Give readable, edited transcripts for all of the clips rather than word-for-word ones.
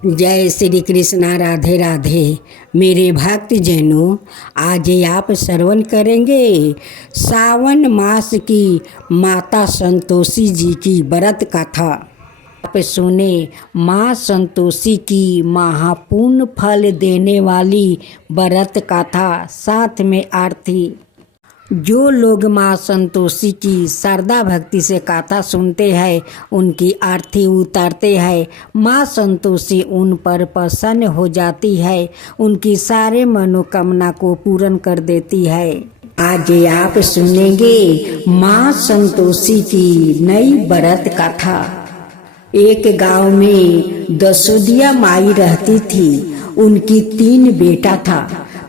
जय श्री कृष्णा। राधे राधे। मेरे भक्त जनों, आज आप श्रवण करेंगे सावन मास की माता संतोषी जी की व्रत कथा। आप सुने माँ संतोषी की महापूर्ण फल देने वाली व्रत कथा, साथ में आरती। जो लोग माँ संतोषी की श्रद्धा भक्ति से कथा सुनते हैं, उनकी आरती उतारते हैं, माँ संतोषी उन पर प्रसन्न हो जाती है, उनकी सारे मनोकामना को पूर्ण कर देती है। आज आप सुनेंगे माँ संतोषी की नई व्रत कथा। एक गांव में दसोदिया माई रहती थी। उनकी 3 बेटा था।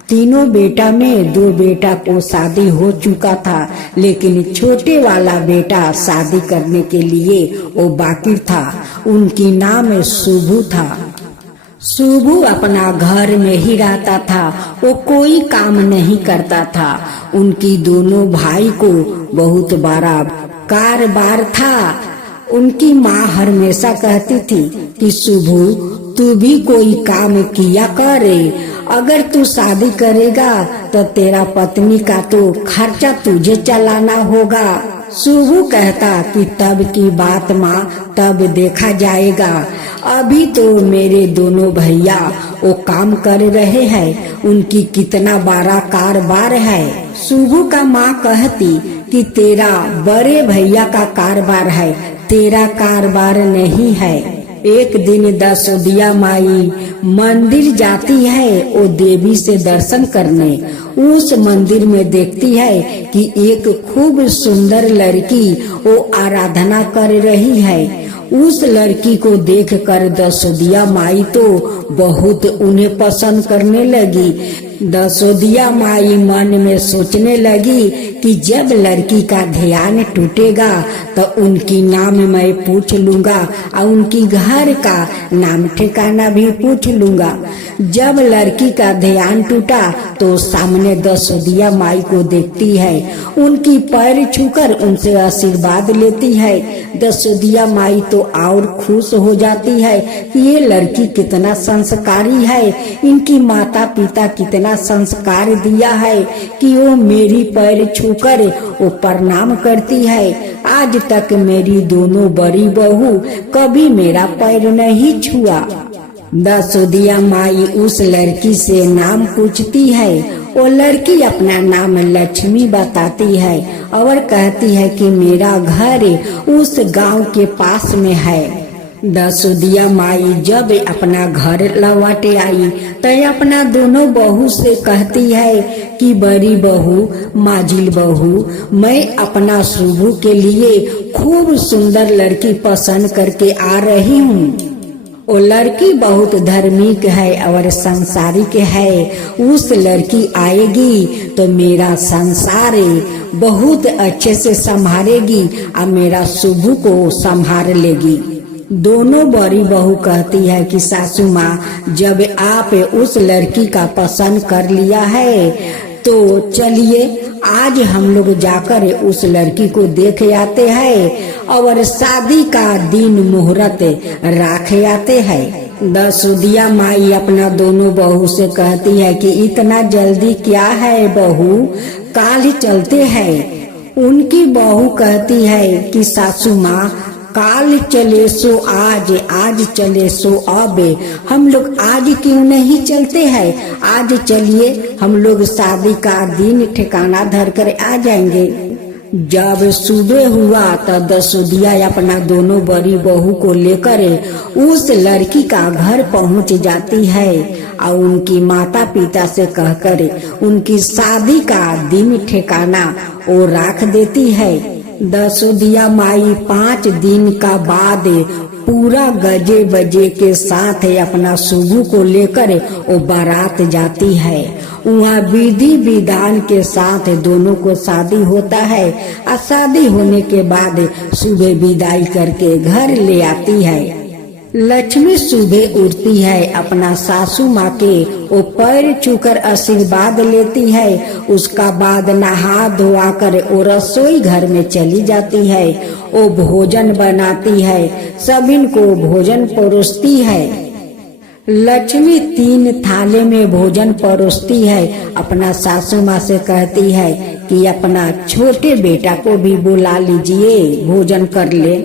तीनों बेटा में 2 बेटा को शादी हो चुका था, लेकिन छोटे वाला बेटा शादी करने के लिए वो बाकी था। उनकी नाम शुभू था। शुभू अपना घर में ही रहता था, वो कोई काम नहीं करता था। उनकी दोनों भाई को बहुत बड़ा कारोबार था। उनकी माँ हमेशा कहती थी कि शुभू, तू भी कोई काम किया करे। अगर तू शादी करेगा तो तेरा पत्नी का तो खर्चा तुझे चलाना होगा। शुभू कहता कि तब की बात माँ, तब देखा जाएगा। अभी तो मेरे दोनों भैया वो काम कर रहे हैं, उनकी कितना बड़ा कारोबार है। शुभू का माँ कहती कि तेरा बड़े भैया का कारोबार है, तेरा कारोबार नहीं है। एक दिन दसोदिया माई मंदिर जाती है वो देवी से दर्शन करने। उस मंदिर में देखती है कि एक खूब सुंदर लड़की वो आराधना कर रही है। उस लड़की को देखकर दसोदिया माई तो बहुत उन्हें पसंद करने लगी। दसोदिया माई मन में सोचने लगी कि जब लड़की का ध्यान टूटेगा तो उनकी नाम मैं पूछ लूंगा और उनकी घर का नाम ठिकाना भी पूछ लूंगा। जब लड़की का ध्यान टूटा तो सामने दसोदिया माई को देखती है, उनकी पैर छूकर उनसे आशीर्वाद लेती है। दसोदिया माई तो और खुश हो जाती है कि ये लड़की कितना संस्कारी है, इनकी माता पिता कितना संस्कार दिया है कि वो मेरी पैर छूकर वो प्रणाम करती है। आज तक मेरी दोनों बड़ी बहू कभी मेरा पैर नहीं छुआ। दसोदिया माई उस लड़की से नाम पूछती है। वो लड़की अपना नाम लक्ष्मी बताती है और कहती है कि मेरा घर उस गांव के पास में है। दसोदिया माई जब अपना घर लौटे आई तो अपना दोनों बहू से कहती है कि बड़ी बहू, माजिल बहू, मैं अपना शुभू के लिए खूब सुंदर लड़की पसंद करके आ रही हूँ। वो लड़की बहुत धार्मिक है और संसारिक है। उस लड़की आएगी तो मेरा संसार बहुत अच्छे से संभालेगी और मेरा शुभू को संभाल लेगी। दोनों बड़ी बहू कहती है कि सासू माँ, जब आप उस लड़की का पसंद कर लिया है तो चलिए आज हम लोग जाकर उस लड़की को देख आते हैं और शादी का दिन मुहूर्त रख आते हैं। दसोदिया माई अपना दोनों बहू से कहती है कि इतना जल्दी क्या है बहू, काल चलते हैं। उनकी बहू कहती है कि सासू माँ, काल चले सो आज, आज चले सो अब। हम लोग आज क्यों नहीं चलते हैं? आज चलिए, हम लोग शादी का दिन ठिकाना धर कर आ जाएंगे। जब सुबह हुआ तो दसोदिया अपना दोनों बड़ी बहू को लेकर उस लड़की का घर पहुंच जाती है और उनकी माता पिता से कहकर उनकी शादी का दिन ठिकाना वो रख देती है। दसोदिया माई 5 दिन का बाद पूरा गजे बजे के साथ अपना शुभू को लेकर वो बारात जाती है। वहाँ विधि विधान के साथ दोनों को शादी होता है और शादी होने के बाद सुबह विदाई करके घर ले आती है। लक्ष्मी सुबह उठती है, अपना सासू माँ के वो पैर छूकर आशीर्वाद लेती है। उसका बाद नहा धोआ कर वो रसोई घर में चली जाती है। वो भोजन बनाती है, सभी को भोजन परोसती है। लक्ष्मी 3 थाले में भोजन परोसती है। अपना सासू माँ से कहती है कि अपना छोटे बेटा को भी बुला लीजिए, भोजन कर ले।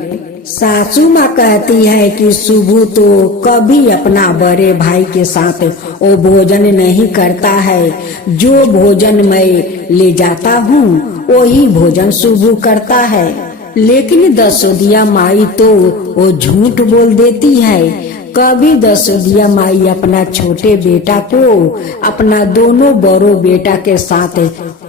सासू माँ कहती है कि शुभू तो कभी अपना बड़े भाई के साथ वो भोजन नहीं करता है। जो भोजन मैं ले जाता हूँ वही भोजन शुभू करता है। लेकिन दसोदिया माई तो वो झूठ बोल देती है। कभी दसोदिया माई अपना छोटे बेटा को अपना दोनों बड़ों बेटा के साथ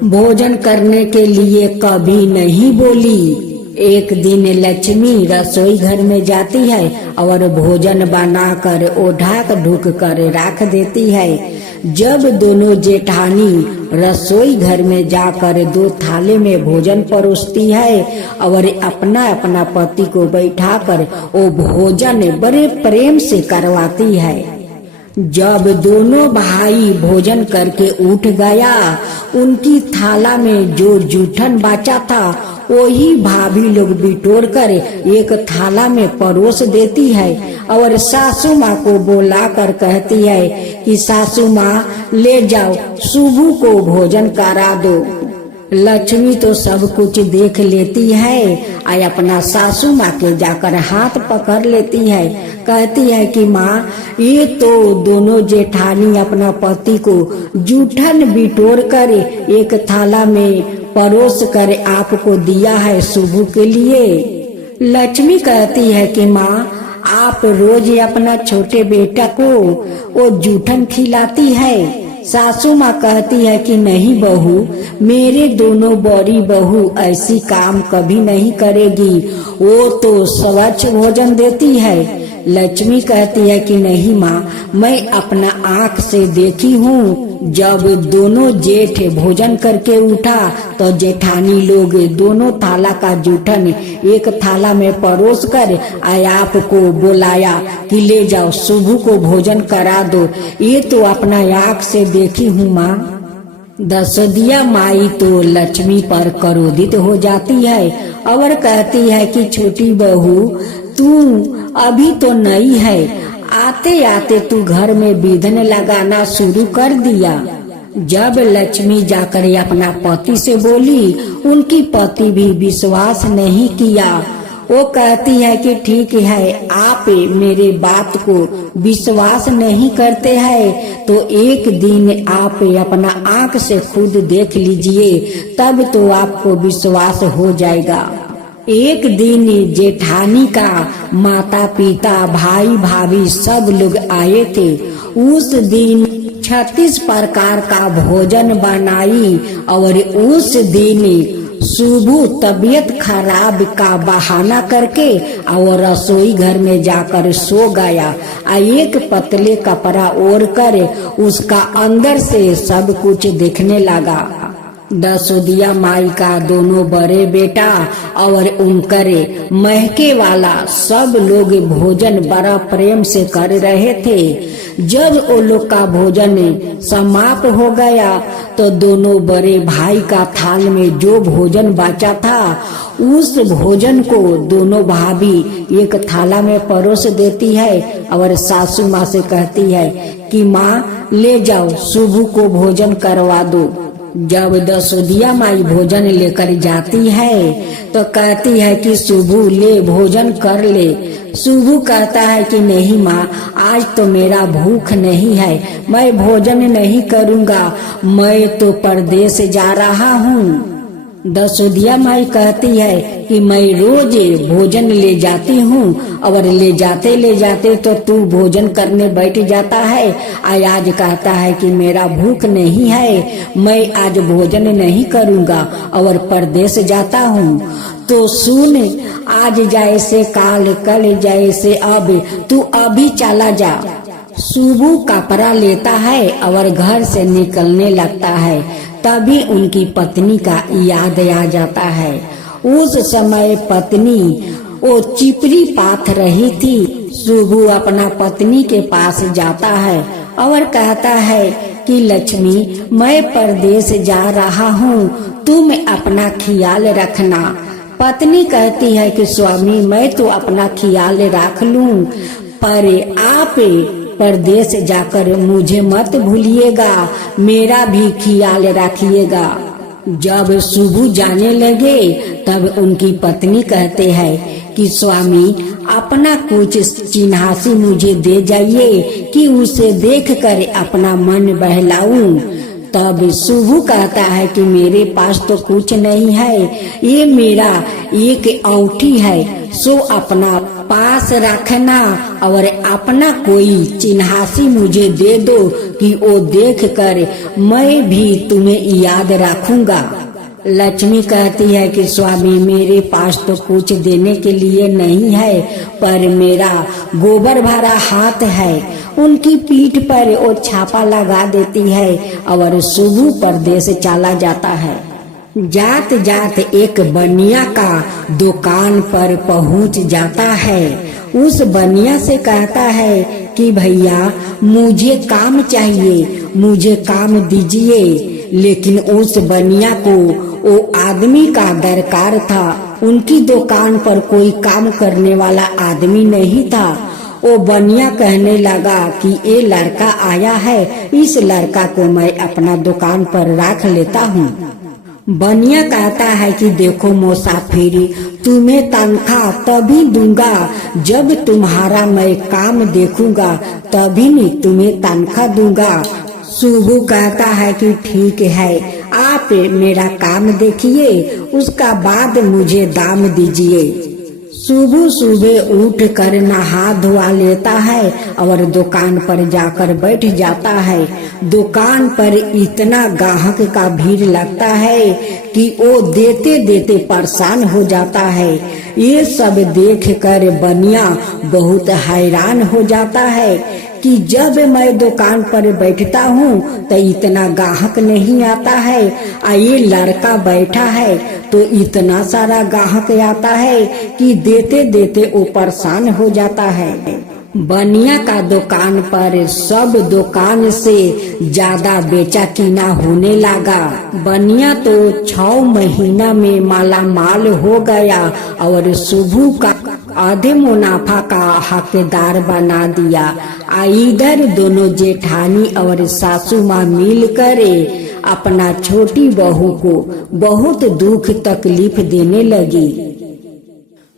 भोजन करने के लिए कभी नहीं बोली। एक दिन लक्ष्मी रसोई घर में जाती है और भोजन बनाकर वो ढाक ढूक कर रख देती है। जब दोनों जेठानी रसोई घर में जाकर 2 थाले में भोजन परोसती है और अपना अपना पति को बैठाकर वो भोजन बड़े प्रेम से करवाती है। जब दोनों भाई भोजन करके उठ गया, उनकी थाला में जो जूठन बचा था वही भाभी लोग बिटोर कर एक थाला में परोस देती है और सासू माँ को बुला कर कहती है कि सासू माँ ले जाओ, शुभू को भोजन करा दो। लक्ष्मी तो सब कुछ देख लेती है और अपना सासू माँ के जाकर हाथ पकड़ लेती है। कहती है कि माँ, ये तो दोनों जेठानी अपना पति को जूठन बिटोर कर एक थाला में परोस कर आपको दिया है शुभू के लिए। लक्ष्मी कहती है कि माँ, आप रोज अपना छोटे बेटा को वो जूठन खिलाती है। सासू माँ कहती है कि नहीं बहू, मेरे दोनों बड़ी बहू ऐसी काम कभी नहीं करेगी, वो तो स्वच्छ भोजन देती है। लक्ष्मी कहती है कि नहीं माँ, मैं अपना आँख से देखी हूँ। जब दोनों जेठ भोजन करके उठा तो जेठानी लोग दोनों थाला का जूठन एक थाला में परोस कर आपको बुलाया कि ले जाओ, शुभू को भोजन करा दो। ये तो अपना आँख से देखी हूँ माँ। दसोदिया माई तो लक्ष्मी पर क्रोधित हो जाती है और कहती है कि छोटी बहू, तू अभी तो नई है, आते आते तू घर में विघ्न लगाना शुरू कर दिया। जब लक्ष्मी जाकर अपना पति से बोली, उनकी पति भी विश्वास नहीं किया। वो कहती है कि ठीक है, आप मेरे बात को विश्वास नहीं करते हैं तो एक दिन आप अपना आँख से खुद देख लीजिए, तब तो आपको विश्वास हो जाएगा। एक दिन जेठानी का माता पिता भाई भाभी सब लोग आए थे। उस दिन 36 प्रकार का भोजन बनाई और उस दिन शुभू तबीयत खराब का बहाना करके और रसोई घर में जाकर सो गया। एक पतले कपड़ा ओढ़ कर उसका अंदर से सब कुछ देखने लगा। दसोदिया माई का दोनों बड़े बेटा और उनकरे महके वाला सब लोग भोजन बड़ा प्रेम से कर रहे थे। जब वो लोग का भोजन समाप्त हो गया तो दोनों बड़े भाई का थाल में जो भोजन बचा था उस भोजन को दोनों भाभी एक थाला में परोस देती है और सासू माँ से कहती है कि माँ, ले जाओ, शुभू को भोजन करवा दो। जब दसोदिया माई भोजन लेकर जाती है तो कहती है कि शुभू ले भोजन कर ले। शुभू कहता है कि नहीं माँ, आज तो मेरा भूख नहीं है, मैं भोजन नहीं करूँगा, मैं तो परदेश जा रहा हूँ। दसोदिया माई कहती है कि मैं रोज भोजन ले जाती हूँ और ले जाते तो तू भोजन करने बैठ जाता है। आज कहता है कि मेरा भूख नहीं है, मैं आज भोजन नहीं करूँगा और परदेश जाता हूँ। तो सुन, आज जैसे काल, कल जैसे अब, तू अभी चला जा। शुभू कपड़ा लेता है और घर से निकलने लगता है। तभी उनकी पत्नी का याद आ जाता है। उस समय पत्नी वो चिपरी पाथ रही थी। शुभू अपना पत्नी के पास जाता है और कहता है कि लक्ष्मी, मैं परदेश जा रहा हूँ, तुम अपना ख्याल रखना। पत्नी कहती है कि स्वामी, मैं तो अपना ख्याल रख लूँ, पर आप परदेश जाकर मुझे मत भूलिएगा, मेरा भी ख्याल रखिएगा। जब सुबह जाने लगे तब उनकी पत्नी कहते हैं कि स्वामी अपना कुछ चिन्हासी मुझे दे जाइए कि उसे देखकर अपना मन बहलाऊं। तब सुबह कहता है कि मेरे पास तो कुछ नहीं है, ये मेरा एक औंठी है, सो अपना पास रखना और अपना कोई चिन्हासी मुझे दे दो कि वो देखकर मैं भी तुम्हें याद रखूंगा। लक्ष्मी कहती है कि स्वामी मेरे पास तो कुछ देने के लिए नहीं है, पर मेरा गोबर भरा हाथ है। उनकी पीठ पर वो छापा लगा देती है और सुबह परदेश चला जाता है। जात जात एक बनिया का दुकान पर पहुंच जाता है। उस बनिया से कहता है कि भैया मुझे काम चाहिए, मुझे काम दीजिए। लेकिन उस बनिया को वो आदमी का दरकार था। उनकी दुकान पर कोई काम करने वाला आदमी नहीं था। वो बनिया कहने लगा कि ये लड़का आया है, इस लड़का को मैं अपना दुकान पर रख लेता हूँ। बनिया कहता है कि देखो मुसाफिर, तुम्हें तनख्वाह तभी दूंगा जब तुम्हारा मैं काम देखूंगा, तभी नहीं तुम्हें तनख्वाह दूंगा। सुबह कहता है कि ठीक है, आप मेरा काम देखिए, उसका बाद मुझे दाम दीजिए। सुबह सुबह उठ कर नहा धोआ लेता है और दुकान पर जाकर बैठ जाता है। दुकान पर इतना ग्राहक का भीड़ लगता है कि वो देते देते परेशान हो जाता है। ये सब देखकर बनिया बहुत हैरान हो जाता है कि जब मैं दुकान पर बैठता हूँ तो इतना ग्राहक नहीं आता है, ये लड़का बैठा है तो इतना सारा ग्राहक आता है कि देते देते वो परेशान हो जाता है। बनिया का दुकान पर सब दुकान से ज्यादा बेचा किना होने लगा। बनिया तो 6 महीना में माला माल हो गया और सुबह का आधे मुनाफा का हकदार बना दिया। इधर दोनों जेठानी और सासू माँ मिल कर अपना छोटी बहू को बहुत दुख तकलीफ देने लगी।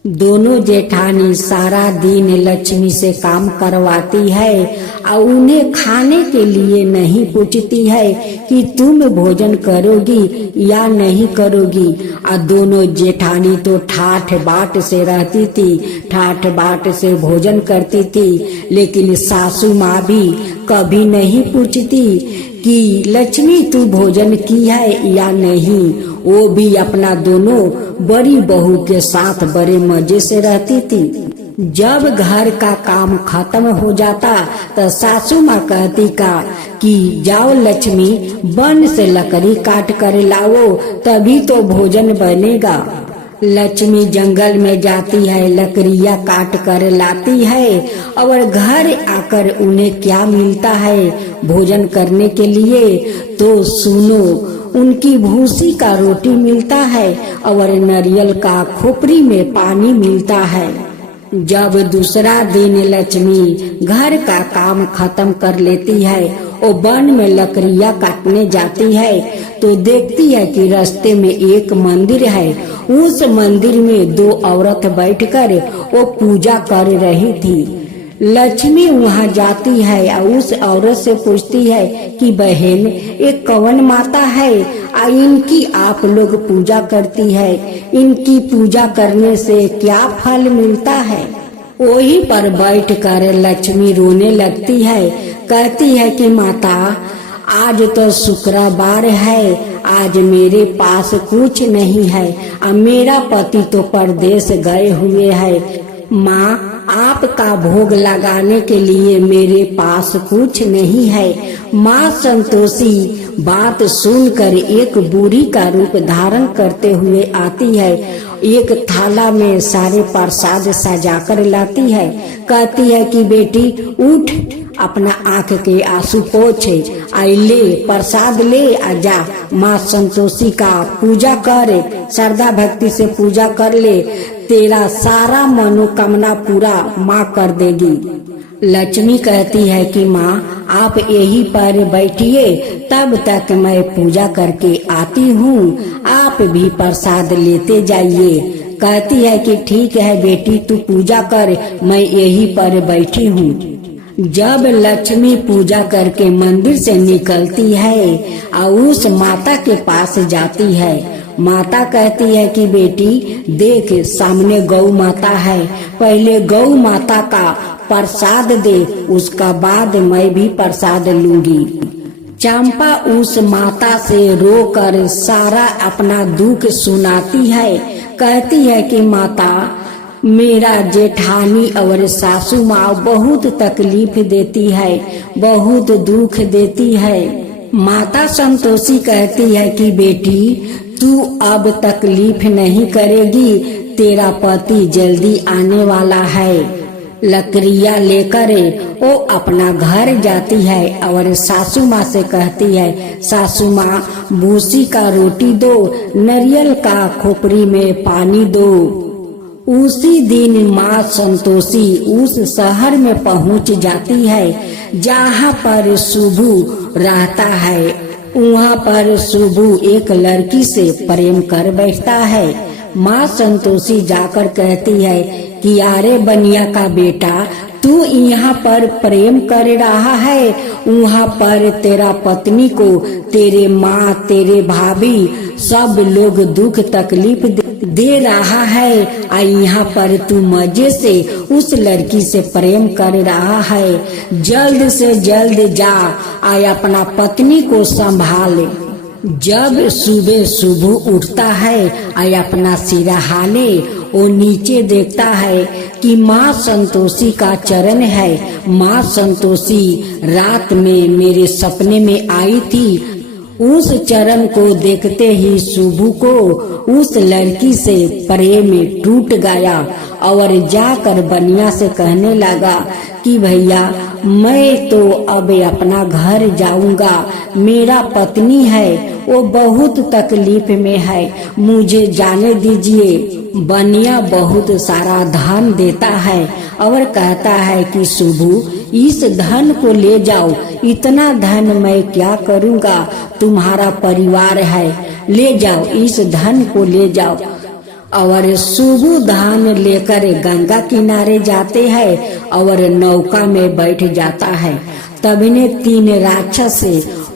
दोनों जेठानी सारा दिन लक्ष्मी से काम करवाती है और उन्हें खाने के लिए नहीं पूछती है कि तुम भोजन करोगी या नहीं करोगी। और दोनों जेठानी तो ठाठ बाट से रहती थी, ठाठ बाट से भोजन करती थी। लेकिन सासू माँ भी कभी नहीं पूछती कि लक्ष्मी तू भोजन की है या नहीं। वो भी अपना दोनों बड़ी बहू के साथ बड़े मजे से रहती थी। जब घर का काम खत्म हो जाता तो सासू माँ कहती का कि जाओ लक्ष्मी वन से लकड़ी काट कर लाओ, तभी तो भोजन बनेगा। लक्ष्मी जंगल में जाती है, लकड़ियाँ काट कर लाती है और घर आकर उन्हें क्या मिलता है भोजन करने के लिए, तो सुनो, उनकी भूसी का रोटी मिलता है और नारियल का खोपड़ी में पानी मिलता है। जब दूसरा दिन लक्ष्मी घर का काम खत्म कर लेती है और वन में लकड़ियाँ काटने जाती है तो देखती है कि रास्ते में एक मंदिर है। उस मंदिर में 2 औरत बैठकर वो पूजा कर रही थी। लक्ष्मी वहाँ जाती है और उस औरत से पूछती है कि बहन ये कौन माता है, इनकी आप लोग पूजा करती है, इनकी पूजा करने से क्या फल मिलता है। वहीं पर बैठ कर लक्ष्मी रोने लगती है, कहती है कि माता आज तो शुक्रवार है, आज मेरे पास कुछ नहीं है और मेरा पति तो परदेश गए हुए है। माँ आपका भोग लगाने के लिए मेरे पास कुछ नहीं है। माँ संतोषी बात सुनकर एक बूढ़ी का रूप धारण करते हुए आती है। एक थाला में सारे प्रसाद सजा कर लाती है। कहती है कि बेटी उठ, अपना आंख के आंसू पोछे, आई ले प्रसाद ले आजा, माँ संतोषी का पूजा कर, श्रद्धा भक्ति से पूजा कर ले, तेरा सारा मनोकामना पूरा माँ कर देगी। लक्ष्मी कहती है कि माँ आप यहीं पर बैठिए, तब तक मैं पूजा करके आती हूँ, आप भी प्रसाद लेते जाइए। कहती है कि ठीक है बेटी, तू पूजा कर, मैं यहीं पर बैठी हूँ। जब लक्ष्मी पूजा करके मंदिर से निकलती है और उस माता के पास जाती है, माता कहती है कि बेटी देख, सामने गौ माता है, पहले गौ माता का प्रसाद दे, उसका बाद मैं भी प्रसाद लूंगी। चंपा उस माता से रोकर सारा अपना दुख सुनाती है। कहती है कि माता, मेरा जेठानी और सासू माँ बहुत तकलीफ देती है, बहुत दुख देती है। माता संतोषी कहती है कि बेटी तू अब तकलीफ नहीं करेगी, तेरा पति जल्दी आने वाला है। लकड़ियाँ लेकर वो अपना घर जाती है और सासू माँ से कहती है, सासू माँ भूसी का रोटी दो, नारियल का खोपड़ी में पानी दो। उसी दिन माँ संतोषी उस शहर में पहुँच जाती है जहाँ पर शुभू रहता है। वहाँ पर शुभू एक लड़की से प्रेम कर बैठता है। माँ संतोषी जाकर कहती है कि अरे बनिया का बेटा, तू यहाँ पर प्रेम कर रहा है, वहाँ पर तेरा पत्नी को तेरे माँ, तेरे भाभी सब लोग दुख तकलीफ दे रहा है, और यहाँ पर तू मजे से उस लड़की से प्रेम कर रहा है। जल्द से जल्द जा और अपना पत्नी को संभाले। जब सुबह सुबह उठता है और अपना सिरा हाले, वो नीचे देखता है कि माँ संतोषी का चरण है। माँ संतोषी रात में मेरे सपने में आई थी। उस चरण को देखते ही शुभू को उस लड़की से प्रेम टूट गया और जाकर बनिया से कहने लगा कि भैया मैं तो अब अपना घर जाऊंगा, मेरा पत्नी है वो बहुत तकलीफ में है, मुझे जाने दीजिए। बनिया बहुत सारा धन देता है और कहता है कि शुभू इस धन को ले जाओ, इतना धन मैं क्या करूँगा, तुम्हारा परिवार है, ले जाओ, इस धन को ले जाओ। और शुभू धान लेकर गंगा किनारे जाते हैं और नौका में बैठ जाता है। तभी ने 3 राक्षस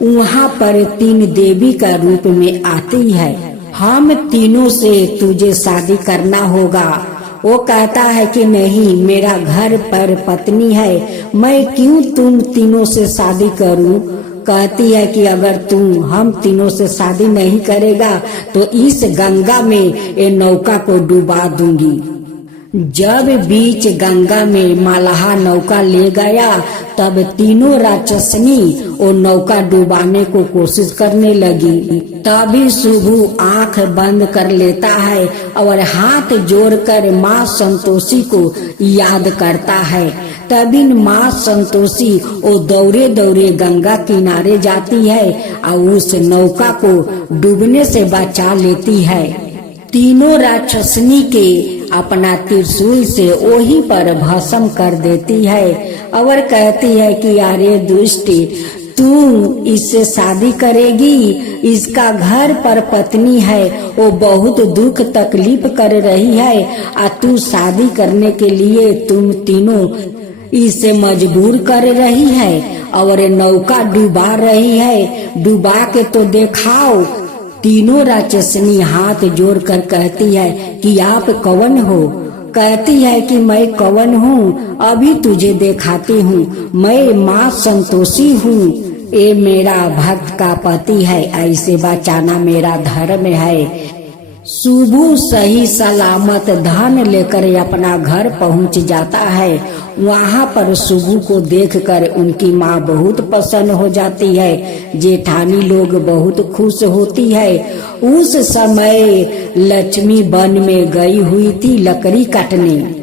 वहाँ पर 3 देवी का रूप में आती है। हम तीनों से तुझे शादी करना होगा। वो कहता है कि नहीं, मेरा घर पर पत्नी है, मैं क्यों तुम तीनों से शादी करूं। कहती है कि अगर तुम हम तीनों से शादी नहीं करेगा तो इस गंगा में ये नौका को डुबा दूंगी। जब बीच गंगा में मल्लाह नौका ले गया, तब तीनों राक्षसनी वो नौका डुबाने को कोशिश करने लगी। तभी शुभू आंख बंद कर लेता है और हाथ जोड़कर माँ संतोषी को याद करता है। तभी माँ संतोषी वो दौड़े दौड़े गंगा किनारे जाती है और उस नौका को डूबने से बचा लेती है। तीनों राक्षसनी के अपना त्रिशूल से वहीं पर भस्म कर देती है और कहती है कि अरे दुष्टी, तू इससे शादी करेगी, इसका घर पर पत्नी है, वो बहुत दुख तकलीफ कर रही है, और तू शादी करने के लिए तुम तीनों इसे मजबूर कर रही है और नौका डुबा रही है, डुबा के तो दिखाओ। तीनों राक्षसनी हाथ जोड़कर कहती है कि आप कौन हो। कहती है कि मैं कौन हूँ, अभी तुझे दिखाती हूँ, मैं माँ संतोषी हूँ। ये मेरा भक्त का पति है, ऐसे बचाना मेरा धर्म है। शुभू सही सलामत धन लेकर अपना घर पहुंच जाता है। वहाँ पर शुभू को देखकर उनकी माँ बहुत प्रसन्न हो जाती है। जेठानी लोग बहुत खुश होती है। उस समय लक्ष्मी वन में गई हुई थी लकड़ी काटने।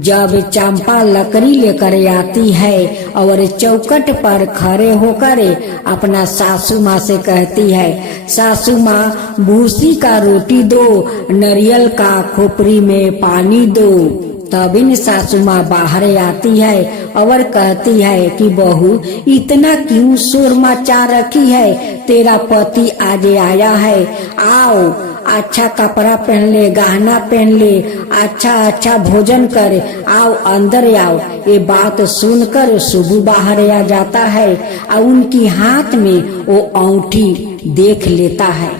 जब चंपा लकड़ी लेकर आती है और चौखट पर खड़े होकर अपना सासू माँ से कहती है, सासू माँ भूसी का रोटी दो, नारियल का खोपड़ी में पानी दो। तब इन सासू माँ बाहर आती है और कहती है कि बहू इतना क्यों शोर मचा रखी है, तेरा पति आज आया है, आओ अच्छा कपड़ा पहन ले, गहना पहन ले, अच्छा अच्छा भोजन कर, आओ अंदर आओ। ये बात सुनकर सुबू बाहर आ जाता है और उनकी हाथ में वो अंगूठी देख लेता है।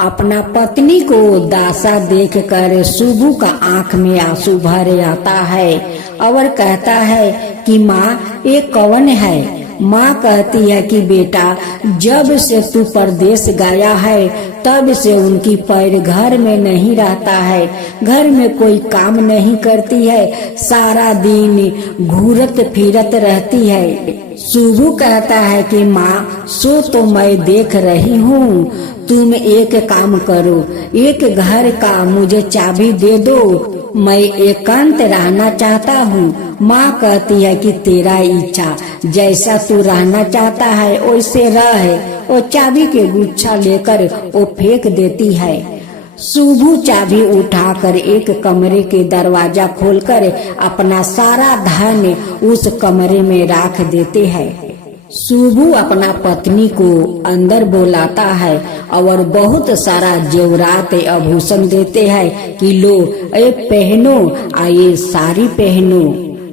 अपना पत्नी को दासा देखकर सुबू का आंख में आंसू भर आता है और कहता है कि माँ ये कौन है। माँ कहती है कि बेटा जब से तू परदेश गया है तब से उनकी पैर घर में नहीं रहता है, घर में कोई काम नहीं करती है, सारा दिन घूरत फिरत रहती है। सुबू कहता है कि माँ सो तो मैं देख रही हूँ, तुम एक काम करो, एक घर का मुझे चाबी दे दो, मैं एकांत रहना चाहता हूँ। माँ कहती है कि तेरा इच्छा, जैसा तू रहना चाहता है वैसे रह। वो चाबी के गुच्छा लेकर वो फेंक देती है। सुबू चाबी उठाकर एक कमरे के दरवाजा खोलकर अपना सारा धन उस कमरे में रख देते हैं। सुबू अपना पत्नी को अंदर बुलाता है और बहुत सारा जेवरात आभूषण देते हैं कि लो ये पहनो, ये साड़ी पहनो।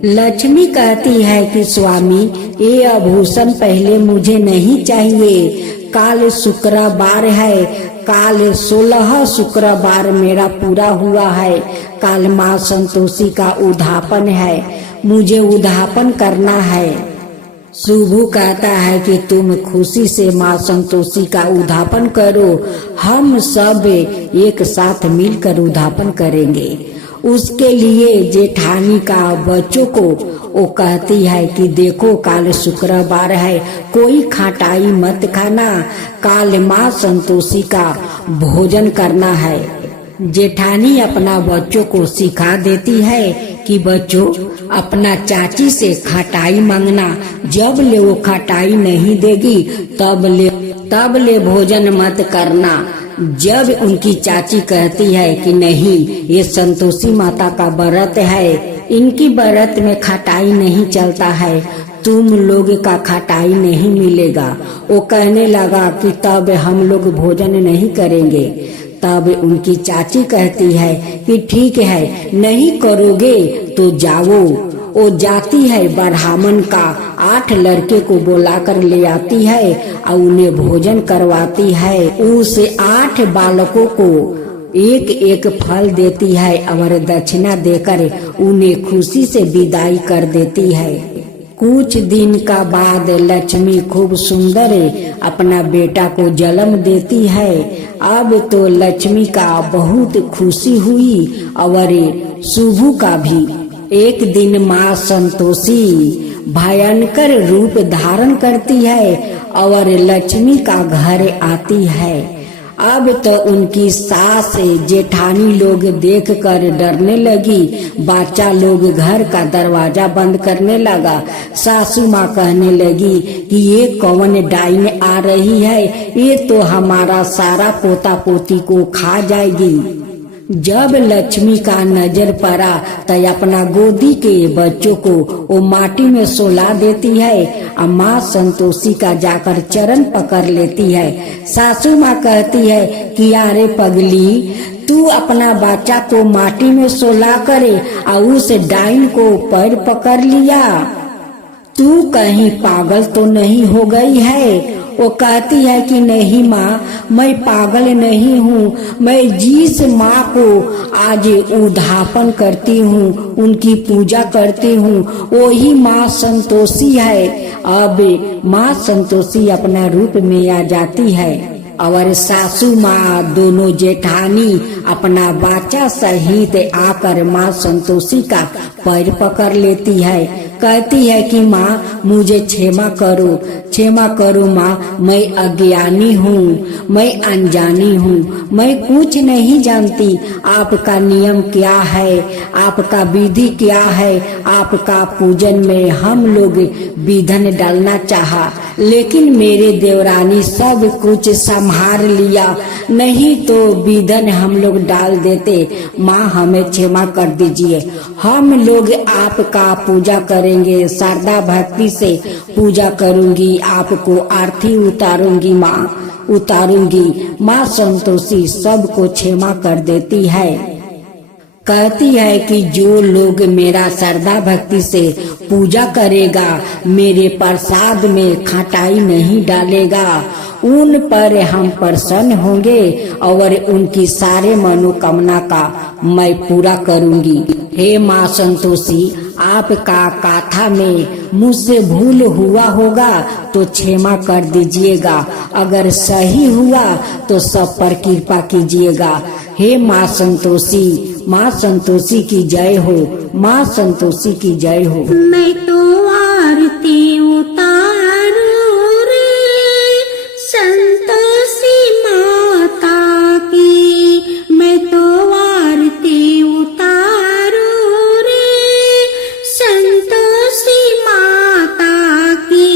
लक्ष्मी कहती है कि स्वामी ये आभूषण पहले मुझे नहीं चाहिए, काल शुक्रवार है, काल 16 शुक्रवार मेरा पूरा हुआ है, काल माँ संतोषी का उद्यापन है, मुझे उद्यापन करना है। सुबू कहता है कि तुम खुशी से माँ संतोषी का उद्यापन करो, हम सब एक साथ मिलकर उद्यापन करेंगे। उसके लिए जेठानी का बच्चों को वो कहती है कि देखो काल शुक्रवार है, कोई खटाई मत खाना, काल माँ संतोषी का भोजन करना है। जेठानी अपना बच्चों को सिखा देती है कि बच्चों अपना चाची से खटाई मांगना, जब ले वो खटाई नहीं देगी तब ले भोजन मत करना। जब उनकी चाची कहती है कि नहीं ये संतोषी माता का व्रत है, इनकी व्रत में खटाई नहीं चलता है, तुम लोग का खटाई नहीं मिलेगा, वो कहने लगा कि तब हम लोग भोजन नहीं करेंगे। तब उनकी चाची कहती है कि ठीक है, नहीं करोगे तो जाओ। वो जाती है, ब्राह्मण का 8 लड़के को बुलाकर ले आती है और उन्हें भोजन करवाती है। उस 8 बालकों को एक एक फल देती है और दक्षिणा देकर उन्हें खुशी से विदाई कर देती है। कुछ दिन का बाद लक्ष्मी खूब सुंदर अपना बेटा को जन्म देती है। अब तो लक्ष्मी का बहुत खुशी हुई और सुबू का भी। एक दिन माँ संतोषी भयंकर रूप धारण करती है और लक्ष्मी का घर आती है। अब तो उनकी सास जेठानी लोग देखकर डरने लगी, बच्चा लोग घर का दरवाजा बंद करने लगा। सासू माँ कहने लगी कि ये कौन डाइन आ रही है, ये तो हमारा सारा पोता पोती को खा जाएगी। जब लक्ष्मी का नजर पड़ा तो अपना गोदी के बच्चों को वो माटी में सुला देती है और माँ संतोषी का जाकर चरण पकड़ लेती है। सासू माँ कहती है कि अरे पगली, तू अपना बच्चा को माटी में सुला करे और उस डाइन को पैर पकड़ लिया, तू कहीं पागल तो नहीं हो गई है। वो कहती है कि नहीं माँ, मैं पागल नहीं हूँ, मैं जिस माँ को आज उद्यापन करती हूँ, उनकी पूजा करती हूँ, वही माँ संतोषी है। अब माँ संतोषी अपना रूप में आ जाती है और सासू माँ दोनों जेठानी अपना बच्चा सहित आकर माँ संतोषी का पैर पकड़ लेती है। कहती है कि माँ मुझे क्षमा करो माँ, मैं अज्ञानी हूँ, मैं अनजानी हूँ, मैं कुछ नहीं जानती, आपका नियम क्या है, आपका विधि क्या है, आपका पूजन में हम लोग विधन डालना चाहा, लेकिन मेरे देवरानी सब कुछ संभाल लिया, नहीं तो विधन हम लोग डाल देते। माँ हमें क्षमा कर दीजिए, हम लोग आपका पूजा करेंगे, श्रद्धा भक्ति से पूजा करूंगी, आपको आरती उतारूंगी, माँ उतारूंगी। माँ संतोषी सबको क्षमा कर देती है, कहती है कि जो लोग मेरा श्रद्धा भक्ति से पूजा करेगा, मेरे प्रसाद में खटाई नहीं डालेगा, उन पर हम प्रसन्न होंगे और उनकी सारे मनोकामना का मैं पूरा करूंगी। हे माँ संतोषी, आपका गाथा में मुझसे भूल हुआ होगा तो क्षमा कर दीजिएगा, अगर सही हुआ तो सब पर कृपा कीजिएगा। हे माँ संतोषी की जय हो, माँ संतोषी की जय हो। मैं तो आरती उतारूं रे संतोषी माता की, मैं तो आरती उतारूं रे संतोषी माता की।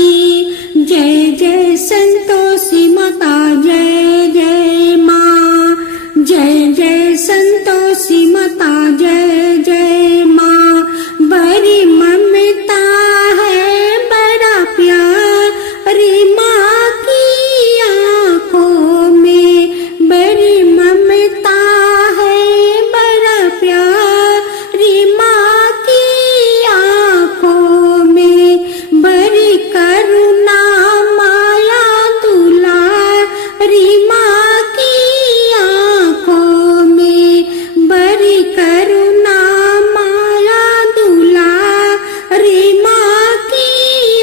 जय जय संतोषी माता, जय जय माँ, जय जय संतोषी माता, जय जय माँ। बड़ी ममता है, बड़ा प्यार रे माँ की आँखों में, बड़ी ममता है, बड़ा प्यार रे माँ की आँखों में, बड़ी करुणा माया दुलार रे माँ की आँखों में, बड़ी करुणा माया दुलार रे माँ की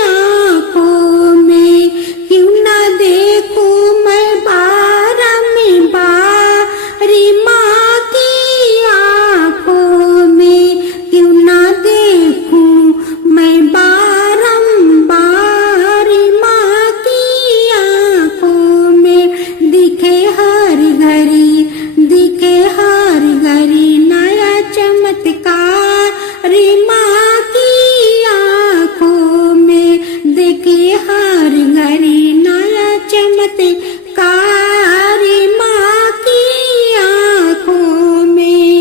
आँखों में। क्यों ना देखूं मैं बारंबार रे माँ की आँखों में, क्यों ना देखूं मैं बारंबार रे माँ की आँखों में। दिखे हर घड़ी, दिखे हर घड़ी नया चमत्कार रे माँ की आँखों में, देखे हर घड़ी नया चमत्कार रे माँ की आँखों में।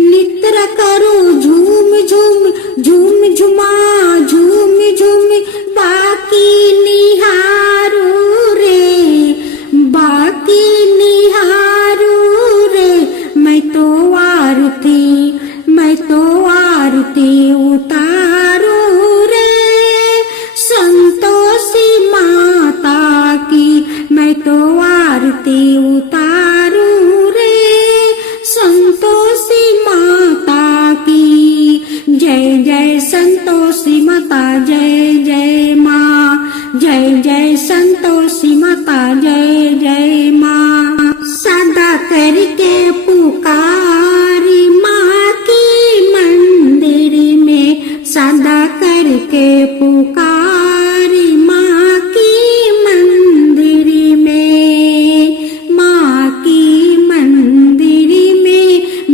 नित्र करो झूम झूम, झूम झुमा, झूम झूम बाकी निहारो रे, बाकी निहारो रे। मैं तो आरती उतारो रे संतोषी माता की, मैं तो आरती उतारू रे संतोषी माता की। जय जय संतोषी माता, जय जय माँ, जय जय संतोषी माता, जय जय माँ। सदा करके पुकारी माँ की मंदिर में, सदा करके पुकारी माँ की मंदिर में, माँ की मंदिर में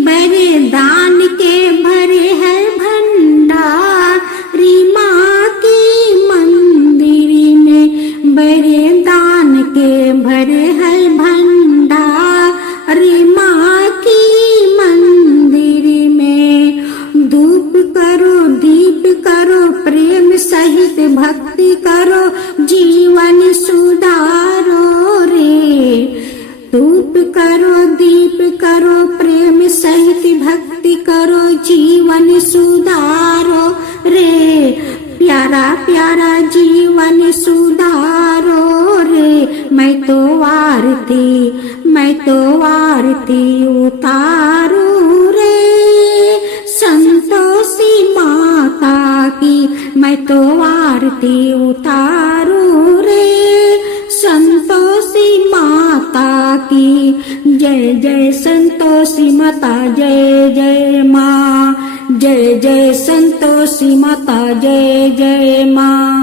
बड़े दान के भरे है भंडार री माँ की मंदिर में, बड़े दान के भरे है भंडार री माँ की मंदिर में। धूप करो, दीप करो, प्रेम सहित भक्ति करो, जीवन सुधारो रे। धूप करो, दीप करो, प्रेम सहित भक्ति करो, जीवन सुधारो रे। प्यारा प्यारा जीवन सुधारो रे। मैं तो आरती उतारू रे संतोषी माता की, मैं तो आरती उतारू रे संतोषी माता की। जय जय संतोषी माता, जय जय माँ, जय जय संतोषी माता, जय जय माँ।